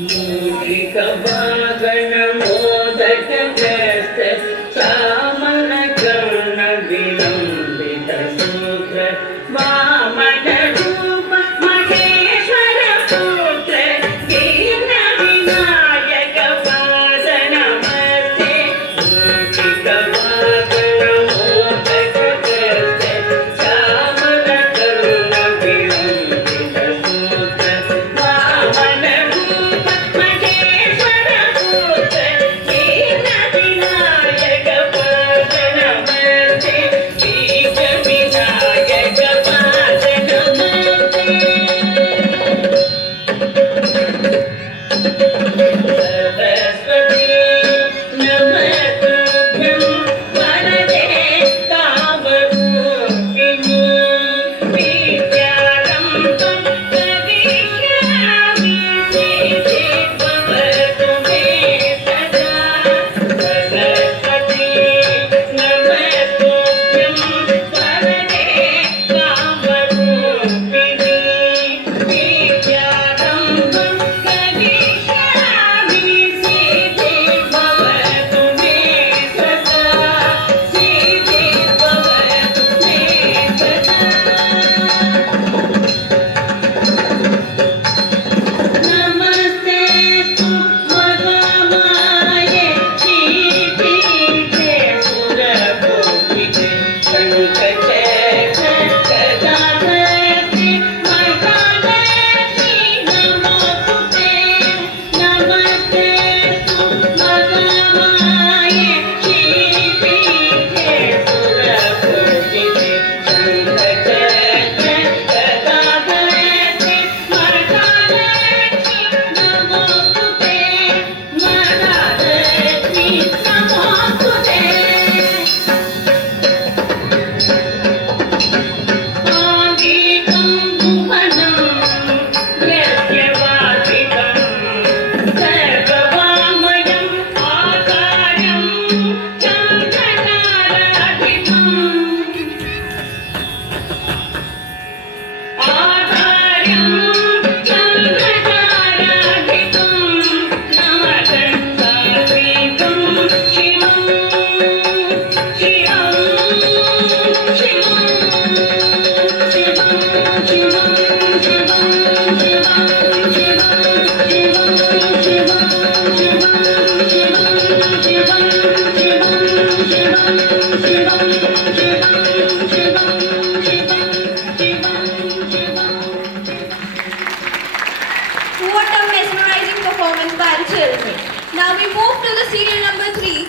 ಮೂಲಿಕ ವಾಗಣ ಮೋದಕ ಗ್ರಸ್ತ ಚಾಮನ ಕರ್ಣ ವಿಲಂಬಿತ ಸೂತ್ರ ವಾಮನ ರೂಪ ಮಹೇಶ್ವರ ಪುತ್ರ ದೀನ ವಿನಾಯಕ ಪಾದ ನಮಸ್ತೆ. ಮೂಲಿಕ ವಾಗಣ ಮೋದಕ ಗ್ರಸ್ತ ಚಾಮನ ಕರ್ಣ ವಿಲಂಬಿತ ಸೂತ್ರ ವಾಮನ ರೂಪ ಮಹೇಶ್ವರ ಪುತ್ರ ದೀನ ವಿನಾಯಕ ಪಾದ ನಮಸ್ತೆ. ದೀನ ವಿನಾಯಕ ಪಾದ ನಮಸ್ತೆ. सरस्वती नमस्तुभ्यं वरदे कामरूपिणी विद्यारम्भं करिष्यामि सिद्धि भवतु मे सदा. सरस्वती नमस्तुभ्यं वरदे कामरूपिणी विद्यारम्भं करिष्यामि सिद्धि भवतु मे सदा. सिद्धि भवतु मे सदा. नमस्तेस्तु महामाये श्रीपीठे सुरपूजिते शङ्खचक्रगदाधरे महालक्ष्मी नमोस्तुते. नमस्तेस्तु महामाये श्रीपीठे सुरपूजिते शङ्खचक्रगदाधरे महालक्ष्मी नमोस्तुते. महालक्ष्मी नमोस्तुते. आदिकं भुवनं यस्य वासितं सर्ववाङ्मयम् आकारं चन्द्रताराधिपम्. आकारं चन्द्रताराधिपं नमस्कारीकं शिवं शिवं शिवं शिवं शिवं शिवं शिवं शिवं शिवं शिवं What a mesmerizing performance by the children. Now we move to the serial number 3.